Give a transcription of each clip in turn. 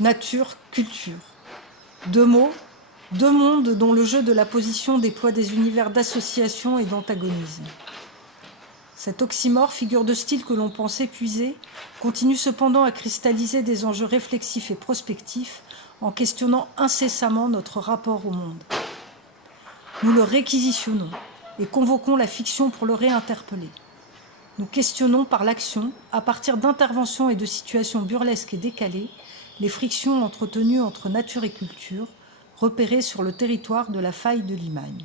nature, culture. Deux mots, deux mondes dont le jeu de la position déploie des univers d'association et d'antagonisme. Cet oxymore, figure de style que l'on pense épuisé, continue cependant à cristalliser des enjeux réflexifs et prospectifs en questionnant incessamment notre rapport au monde. Nous le réquisitionnons et convoquons la fiction pour le réinterpeller. Nous questionnons par l'action, à partir d'interventions et de situations burlesques et décalées, les frictions entretenues entre nature et culture, repérées sur le territoire de la faille de Limagne.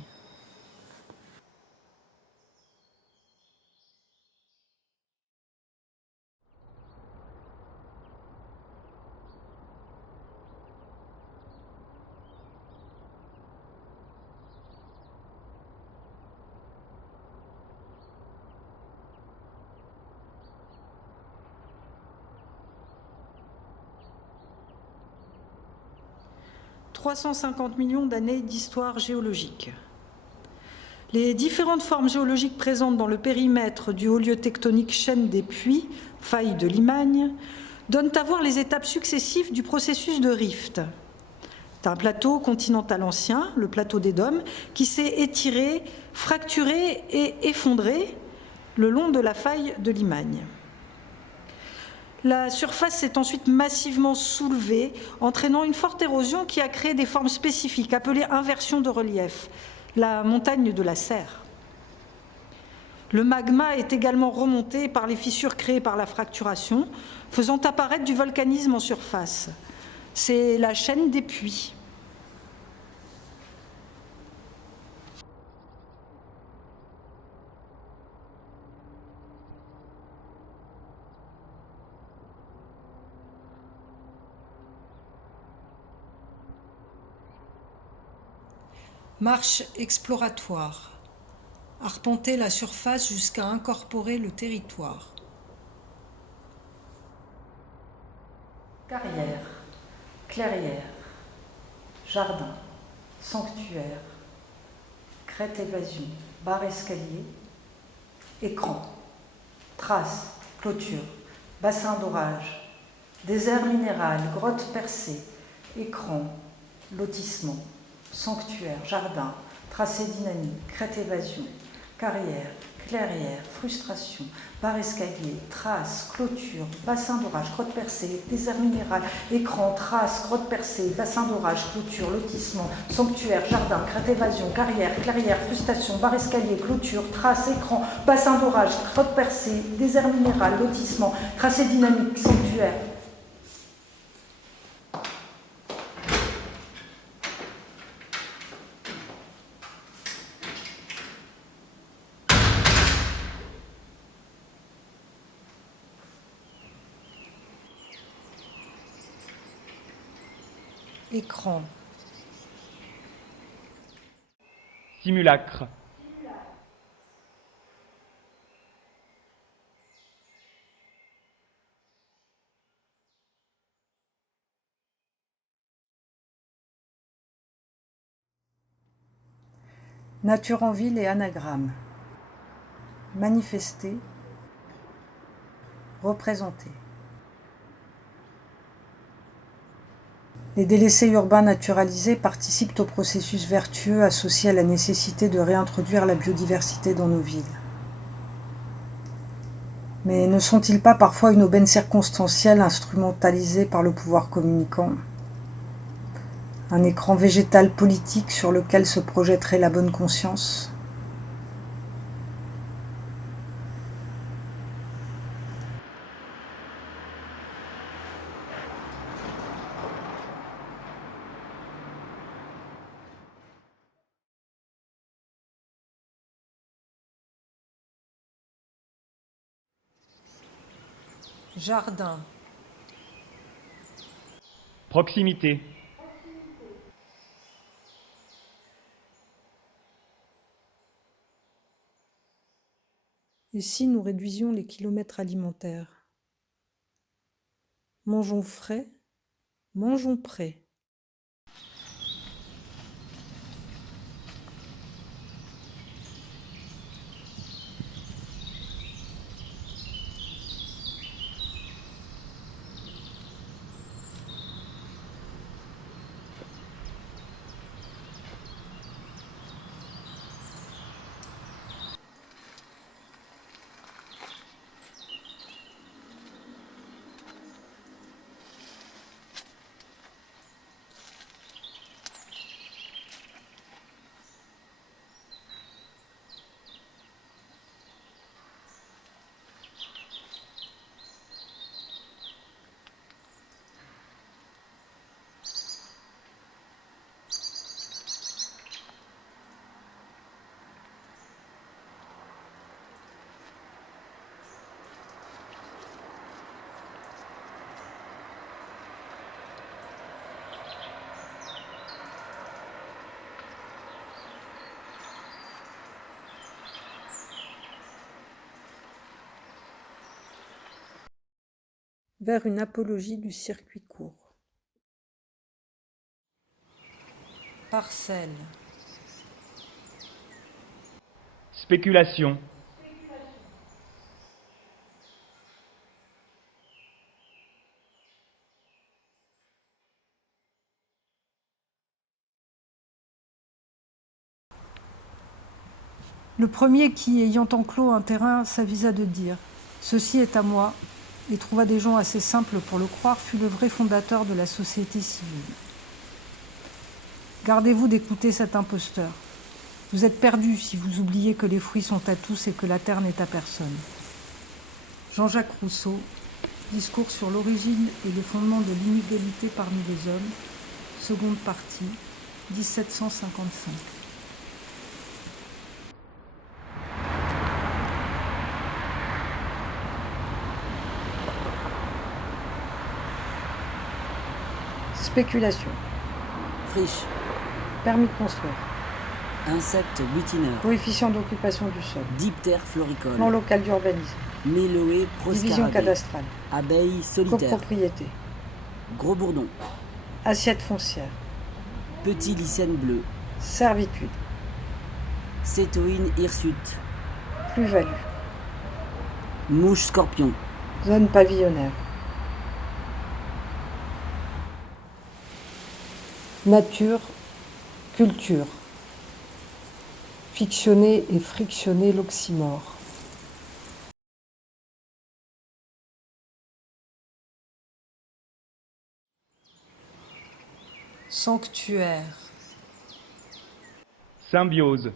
« 350 millions d'années d'histoire géologique. Les différentes formes géologiques présentes dans le périmètre du haut lieu tectonique chaîne des puits, faille de Limagne, donnent à voir les étapes successives du processus de rift. C'est un plateau continental ancien, le plateau des Dômes, qui s'est étiré, fracturé et effondré le long de la faille de Limagne. La surface s'est ensuite massivement soulevée, entraînant une forte érosion qui a créé des formes spécifiques, appelées inversions de relief, la montagne de la Serre. Le magma est également remonté par les fissures créées par la fracturation, faisant apparaître du volcanisme en surface. C'est la chaîne des puits. Marche exploratoire. Arpenter la surface jusqu'à incorporer le territoire. Carrière, clairière, jardin, sanctuaire, crête évasion, barre escalier, écran, trace, clôture, bassin d'orage, désert minéral, grotte percée, écran, lotissement, sanctuaire, jardin, tracé dynamique, crête évasion, carrière, clairière, frustration, barre escalier, trace, clôture, bassin d'orage, grotte percée, désert minéral, écran, trace, grotte percée, bassin d'orage, clôture, lotissement, sanctuaire, jardin, crête évasion, carrière, clairière, frustration, barre escalier, clôture, trace, écran, bassin d'orage, grotte percée, désert minéral, lotissement, tracé dynamique, sanctuaire. Écran. Simulacre. Nature en ville et anagramme. Manifester. Représenter. Les délaissés urbains naturalisés participent au processus vertueux associé à la nécessité de réintroduire la biodiversité dans nos villes. Mais ne sont-ils pas parfois une aubaine circonstancielle instrumentalisée par le pouvoir communicant ? Un écran végétal politique sur lequel se projetterait la bonne conscience ? Jardin. Proximité. Et si nous réduisions les kilomètres alimentaires ? Mangeons frais, mangeons prêt. vers une apologie du circuit court. Parcelle. Spéculation. Le premier qui, ayant enclos un terrain, s'avisa de dire « Ceci est à moi », et trouva des gens assez simples pour le croire, fut le vrai fondateur de la société civile. Gardez-vous d'écouter cet imposteur. Vous êtes perdus si vous oubliez que les fruits sont à tous et que la terre n'est à personne. Jean-Jacques Rousseau, Discours sur l'origine et les fondements de l'inégalité parmi les hommes, seconde partie, 1755. Spéculation. Friche, Permis de construire. insectes butineurs, Coefficient d'occupation du sol. diptère floricole, Plan local d'urbanisme. méloé Division proscarabée, cadastrale. abeilles solitaires, Copropriété. gros bourdon, Assiette foncière. petit lycène bleu, Servitude. cétoïne hirsute, Plus-value. mouche scorpion, Zone pavillonnaire. Nature, culture. Fictionner et frictionner l'oxymore. Sanctuaire. Symbiose.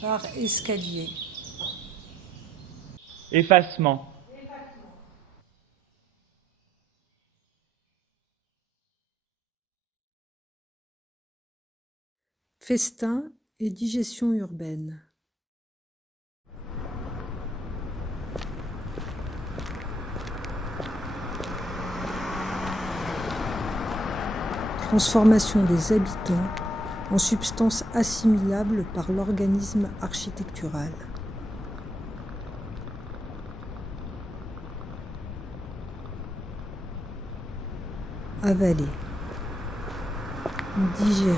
Barre escalier. Effacement. Festin et digestion urbaine. Transformation des habitants en substances assimilables par l'organisme architectural. Avaler. Digérer.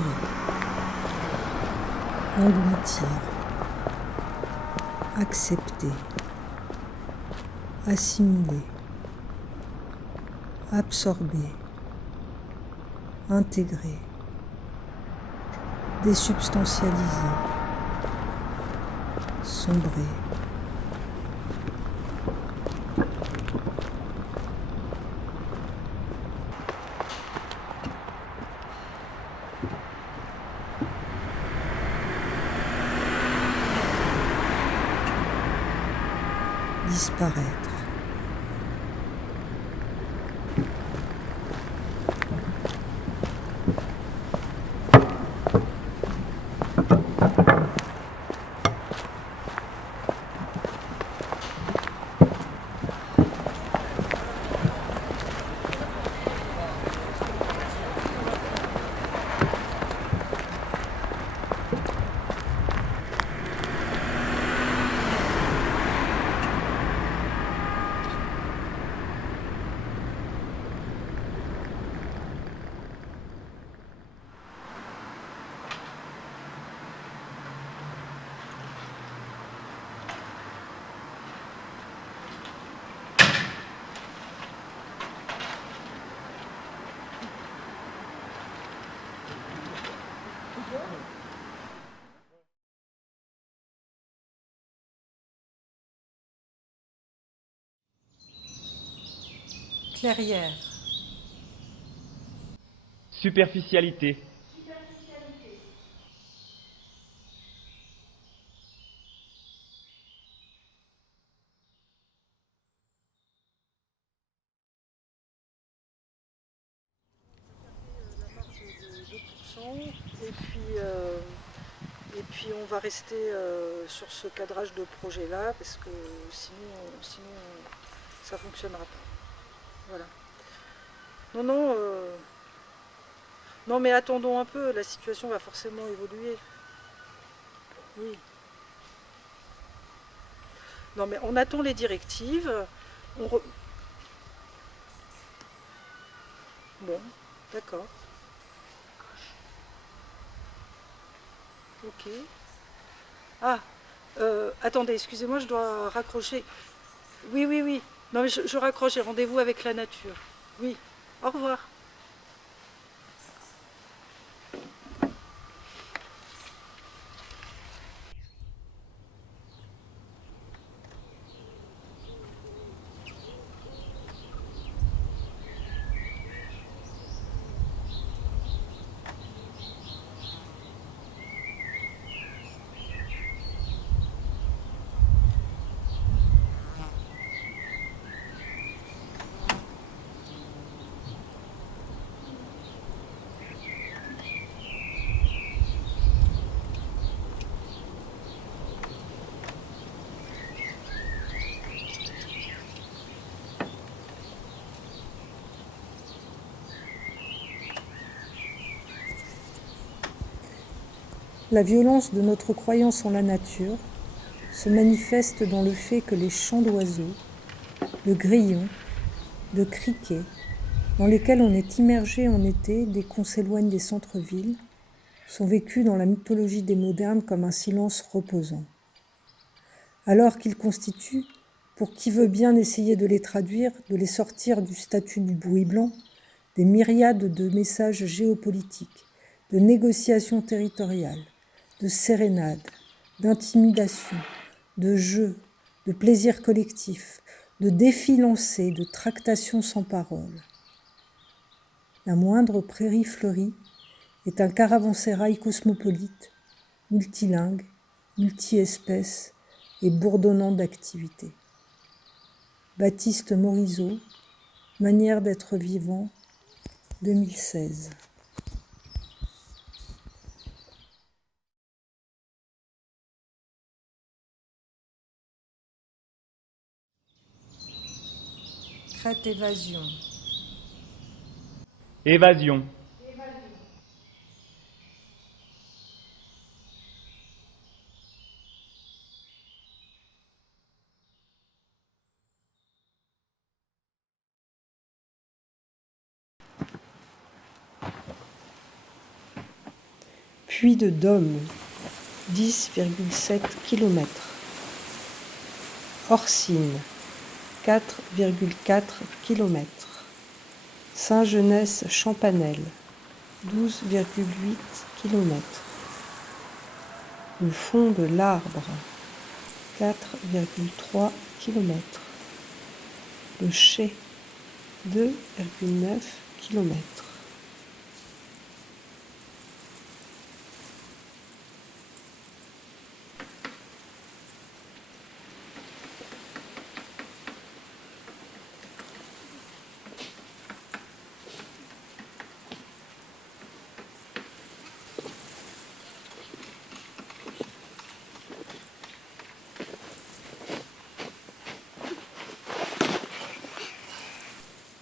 Engloutir. Accepter. Assimiler. Absorber. Intégrer. Désubstantialiser. Sombrer. Disparaître. clairière, Superficialité. la marge de 2%, et puis on va rester sur ce cadrage de projet-là, parce que sinon ça ne fonctionnera pas. Voilà. Non, mais attendons un peu, la situation va forcément évoluer. Oui. Non, mais on attend les directives. Bon, d'accord. Ok. Ah, attendez, excusez-moi, je dois raccrocher. Oui, oui, oui. Non, mais je raccroche, j'ai rendez-vous avec la nature. Oui. Au revoir. La violence de notre croyance en la nature se manifeste dans le fait que les chants d'oiseaux, de grillons, de criquets, dans lesquels on est immergé en été dès qu'on s'éloigne des centres-villes, sont vécus dans la mythologie des modernes comme un silence reposant. Alors qu'ils constituent, pour qui veut bien essayer de les traduire, de les sortir du statut du bruit blanc, des myriades de messages géopolitiques, de négociations territoriales, de sérénades, d'intimidations, de jeux, de plaisirs collectifs, de défis lancés, de tractations sans parole. La moindre prairie fleurie est un caravansérail cosmopolite, multilingue, multi-espèces et bourdonnant d'activités. Baptiste Morisot, Manière d'être vivant, 2016. Crête évasion. Évasion. Puy de Dôme, 10,7 km. Orsine, 4,4 km. Saint-Genès-Champanel, 12,8 km. Le fond de l'Arbre, 4,3 km. Le Chai, 2,9 km.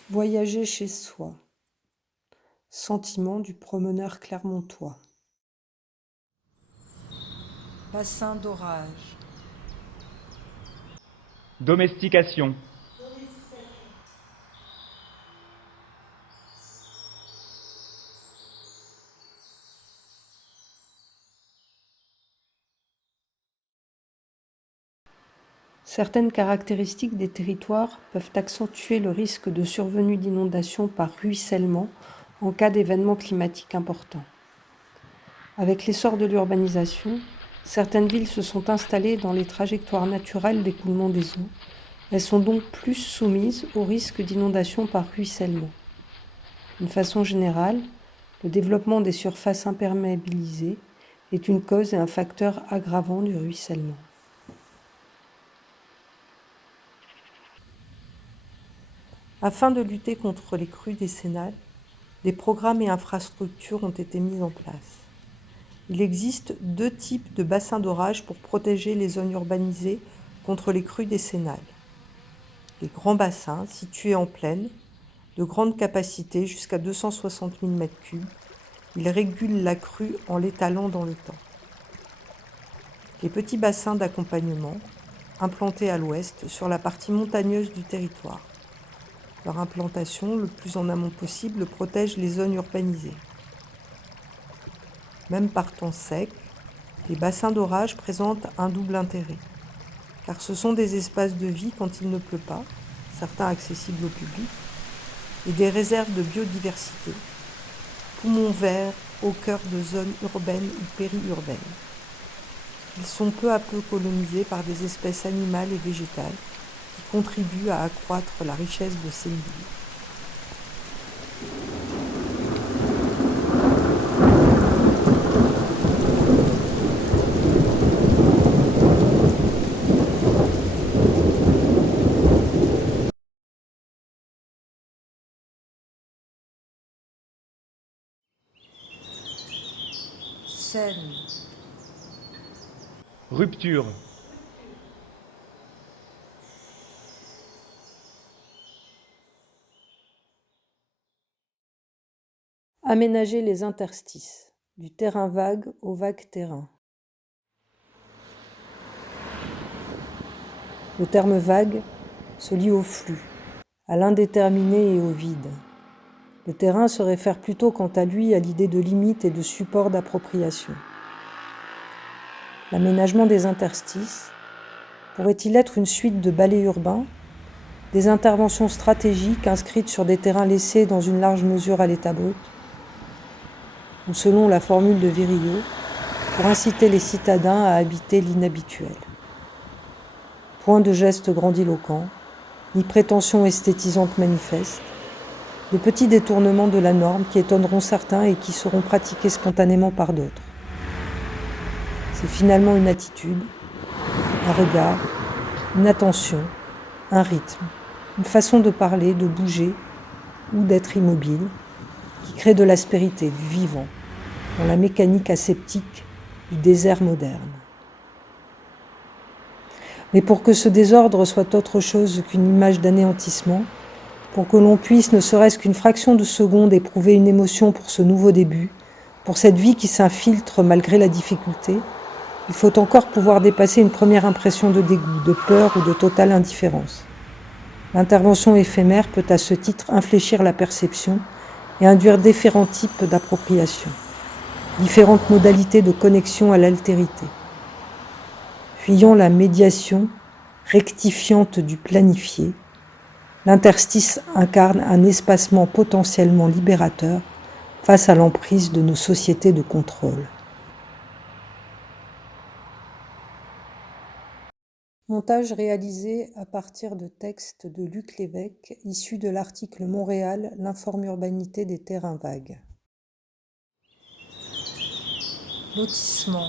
Voyager chez soi. Sentiment du promeneur clermontois. Bassin d'orage. Domestication. Certaines caractéristiques des territoires peuvent accentuer le risque de survenue d'inondations par ruissellement en cas d'événements climatiques importants. Avec l'essor de l'urbanisation, certaines villes se sont installées dans les trajectoires naturelles d'écoulement des eaux, Elles sont donc plus soumises au risque d'inondation par ruissellement. D'une façon générale, le développement des surfaces imperméabilisées est une cause et un facteur aggravant du ruissellement. Afin de lutter contre les crues décennales, des programmes et infrastructures ont été mis en place. Il existe 2 types de bassins d'orage pour protéger les zones urbanisées contre les crues décennales. Les grands bassins, situés en plaine, de grande capacité jusqu'à 260 000 m3, ils régulent la crue en l'étalant dans le temps. Les petits bassins d'accompagnement, implantés à l'ouest sur la partie montagneuse du territoire. Leur implantation, le plus en amont possible, protège les zones urbanisées. Même par temps sec, les bassins d'orage présentent un double intérêt, car ce sont des espaces de vie quand il ne pleut pas, certains accessibles au public, et des réserves de biodiversité, poumons verts au cœur de zones urbaines ou périurbaines. Ils sont peu à peu colonisés par des espèces animales et végétales qui contribuent à accroître la richesse de ces milieux. Scène. Rupture. Aménager les interstices, du terrain vague au vague terrain. Le terme vague se lie au flux, à l'indéterminé et au vide. Le terrain se réfère plutôt quant à lui à l'idée de limite et de support d'appropriation. L'aménagement des interstices pourrait-il être une suite de balais urbains, des interventions stratégiques inscrites sur des terrains laissés dans une large mesure à l'état brut, ou selon la formule de Virilio, pour inciter les citadins à habiter l'inhabituel. Point de geste grandiloquent, ni prétention esthétisante manifeste, de petits détournements de la norme qui étonneront certains et qui seront pratiqués spontanément par d'autres. C'est finalement une attitude, un regard, une attention, un rythme, une façon de parler, de bouger ou d'être immobile, qui crée de l'aspérité, du vivant, dans la mécanique aseptique du désert moderne. Mais pour que ce désordre soit autre chose qu'une image d'anéantissement, pour que l'on puisse, ne serait-ce qu'une fraction de seconde, éprouver une émotion pour ce nouveau début, pour cette vie qui s'infiltre malgré la difficulté, il faut encore pouvoir dépasser une première impression de dégoût, de peur ou de totale indifférence. L'intervention éphémère peut à ce titre infléchir la perception et induire différents types d'appropriation, différentes modalités de connexion à l'altérité. Fuyons la médiation rectifiante du planifié, l'interstice incarne un espacement potentiellement libérateur face à l'emprise de nos sociétés de contrôle. Montage réalisé à partir de textes de Luc Lévesque, issus de l'article Montréal, l'informe urbanité des terrains vagues. Lotissement.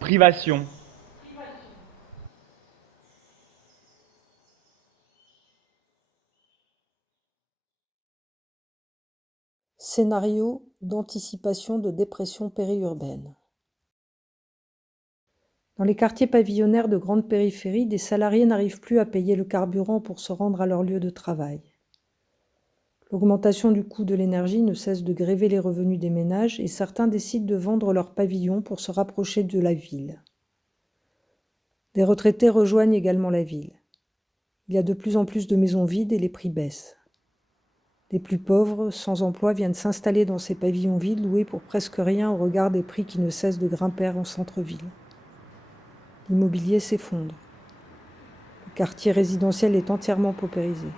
Privation. Scénario d'anticipation de dépression périurbaine. Dans les quartiers pavillonnaires de grande périphérie, des salariés n'arrivent plus à payer le carburant pour se rendre à leur lieu de travail. L'augmentation du coût de l'énergie ne cesse de gréver les revenus des ménages et certains décident de vendre leur pavillon pour se rapprocher de la ville. Des retraités rejoignent également la ville. Il y a de plus en plus de maisons vides et les prix baissent. Les plus pauvres, sans emploi, viennent s'installer dans ces pavillons vides loués pour presque rien au regard des prix qui ne cessent de grimper en centre-ville. L'immobilier s'effondre. Le quartier résidentiel est entièrement paupérisé.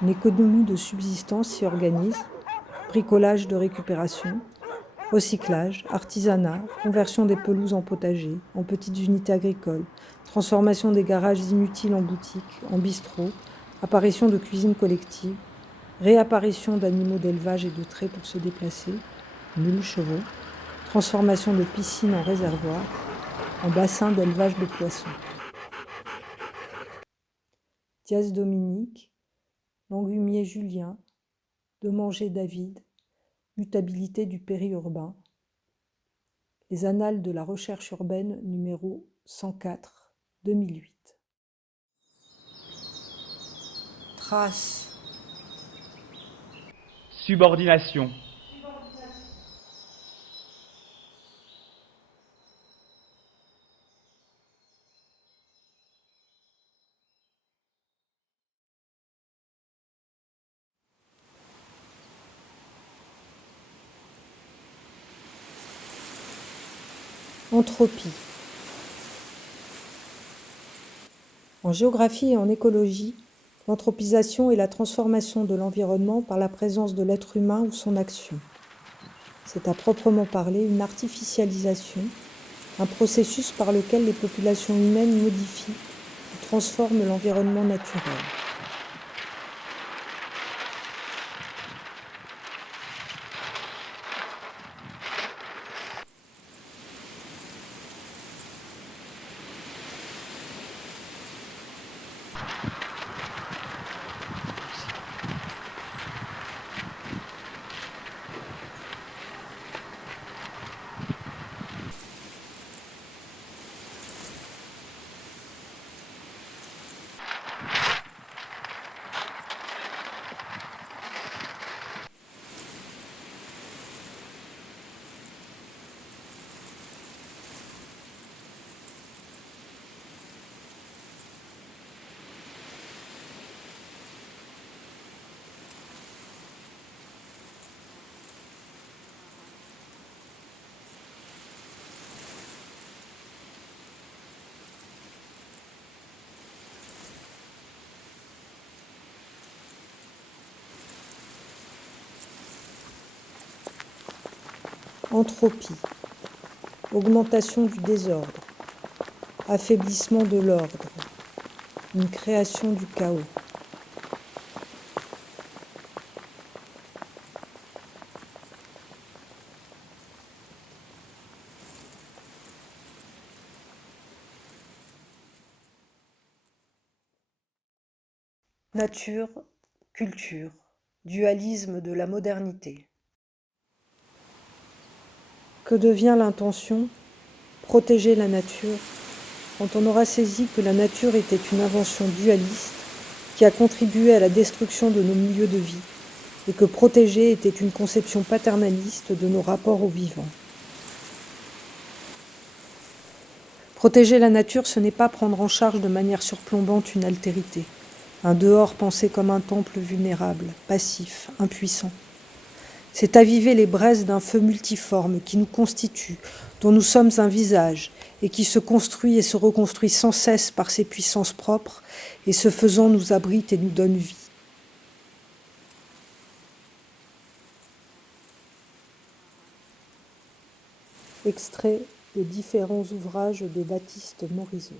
Une économie de subsistance s'y organise, bricolage de récupération, Recyclage, artisanat, conversion des pelouses en potager, en petites unités agricoles, transformation des garages inutiles en boutiques, en bistrots, apparition de cuisines collectives, réapparition d'animaux d'élevage et de trait pour se déplacer, mules, chevaux, transformation de piscines en réservoirs, en bassins d'élevage de poissons. Diaz Dominique, Langumier Julien, Demanger David, Mutabilité du périurbain, Les Annales de la recherche urbaine numéro 104, 2008. Trace, Subordination. Entropie. En géographie et en écologie, l'anthropisation est la transformation de l'environnement par la présence de l'être humain ou son action. C'est à proprement parler une artificialisation, un processus par lequel les populations humaines modifient ou transforment l'environnement naturel. Entropie, augmentation du désordre, affaiblissement de l'ordre, une création du chaos. Nature, culture, dualisme de la modernité. Que devient l'intention ? Protéger la nature, quand on aura saisi que la nature était une invention dualiste qui a contribué à la destruction de nos milieux de vie et que protéger était une conception paternaliste de nos rapports au vivant. Protéger la nature, ce n'est pas prendre en charge de manière surplombante une altérité, un dehors pensé comme un temple vulnérable, passif, impuissant. C'est aviver les braises d'un feu multiforme qui nous constitue, dont nous sommes un visage, et qui se construit et se reconstruit sans cesse par ses puissances propres, et ce faisant nous abrite et nous donne vie. Extrait de différents ouvrages de Baptiste Morisot.